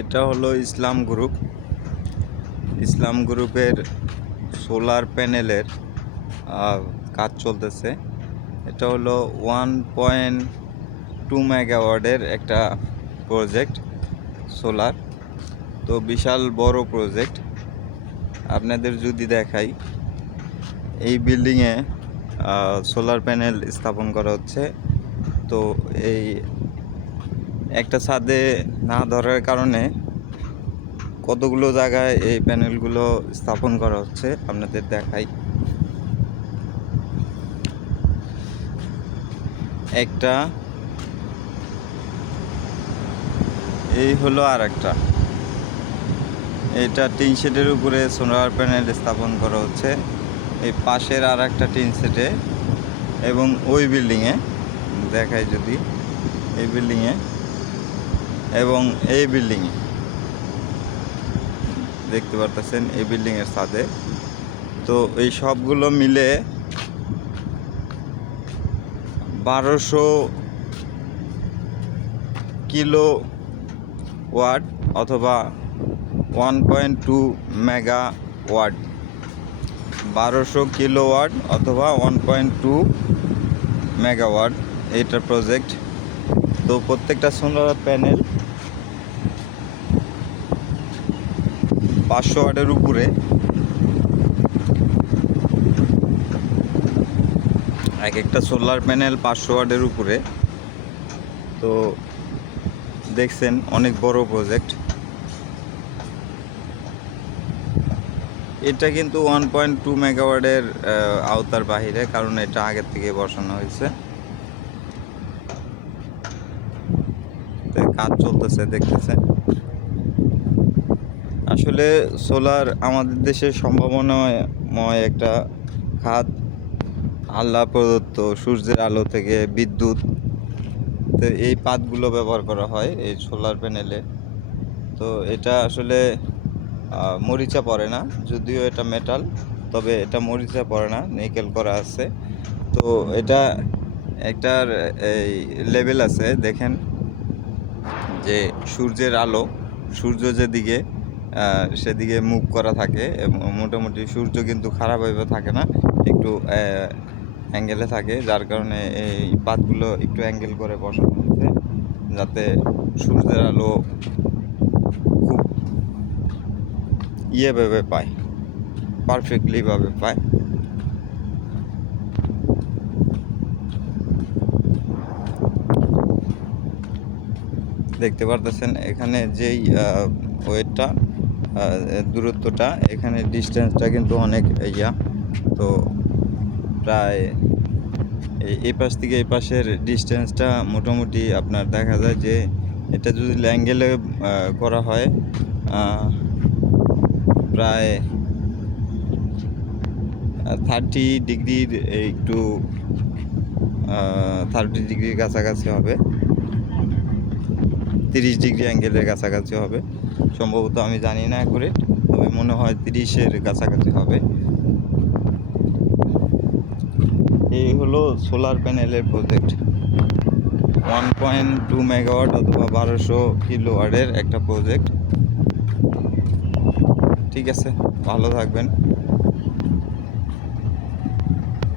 এটা হলো ইসলাম গ্রুপের সোলার প্যানেলের কাজ চলতেছে। এটা হলো 1.2 মেগাওয়াটের একটা প্রজেক্ট সোলার। তো বিশাল বড় প্রজেক্ট। আপনাদের যদি দেখাই, এই বিল্ডিংয়ে সোলার প্যানেল স্থাপন করা হচ্ছে। তো এই একটা ছাদে না ধরার কারণে কতগুলো জায়গায় এই প্যানেলগুলো স্থাপন করা হচ্ছে আপনাদের দেখাই। একটা এই হলো আর একটা, এটা টিন শেডের উপরে সোলার প্যানেল স্থাপন করা হচ্ছে। এই পাশের আর একটা টিন শেডে এবং ওই বিল্ডিংয়ে দেখাই, যদি এই বিল্ডিংয়ে এবং এই বিল্ডিংয়ে দেখতে পারতেছেন, এই বিল্ডিংয়ের ছাদে। তো এই সবগুলো মিলে 1200 কিলো ওয়াট অথবা 1.2 মেগাওয়াট, 1200 কিলোওয়াট অথবা 1.2 মেগাওয়াট এইটার প্রজেক্ট। তো প্রত্যেকটা সোলার প্যানেল 500 ওয়াটের উপরে। এক একটা সোলার প্যানেল 500 ওয়াটের উপরে। তো দেখছেন, অনেক বড় প্রজেক্ট। এটা কিন্তু 1.2 মেগাওয়াটের আওতার বাহিরে, কারণ এটা আগের থেকে বসানো হয়েছে। কাজ চলতেছে, দেখতেছেন। আসলে সোলার আমাদের দেশের সম্ভাবনাময় একটা খাত। আল্লাহ প্রদত্ত সূর্যের আলো থেকে বিদ্যুৎ, তো এই পাতগুলো ব্যবহার করা হয় এই সোলার প্যানেলে। তো এটা আসলে মরিচা পড়ে না, যদিও এটা মেটাল, তবে এটা মরিচা পড়ে না, নিকেল করা আছে। তো এটা একটার এই লেভেল আছে, দেখেন যে সূর্যের আলো, সূর্য যেদিকে সেদিকে মুভ করা থাকে। মোটামুটি সূর্য কিন্তু খারাপভাবে থাকে না, একটু অ্যাঙ্গেলে থাকে, যার কারণে এই পাতগুলো একটু অ্যাঙ্গেল করে বসানো হয়েছে, যাতে সূর্যের আলো খুব ইয়েভাবে পায়, পারফেক্টলিভাবে পায়। দেখতে পারতেছেন এখানে যেই ওয়েটটা, দূরত্বটা, এখানে ডিস্টেন্সটা কিন্তু অনেক তো প্রায় এই পাশ থেকে এই পাশের ডিস্টেন্সটা মোটামুটি আপনার দেখা যায় যে এটা যদি অ্যাঙ্গেলে করা হয় প্রায় 30 ডিগ্রির, একটু 30 ডিগ্রির কাছাকাছি হবে, 30 ডিগ্রি অ্যাঙ্গেলের কাছাকাছি হবে সম্ভবত। আমি জানি না করে, তবে মনে হয় 30-এর কাছাকাছি হবে। এই হলো সোলার প্যানেলের প্রজেক্ট, 1.2 মেগাওয়াট অথবা 1200 কিলোওয়াটের একটা প্রজেক্ট। ঠিক আছে, ভালো থাকবেন।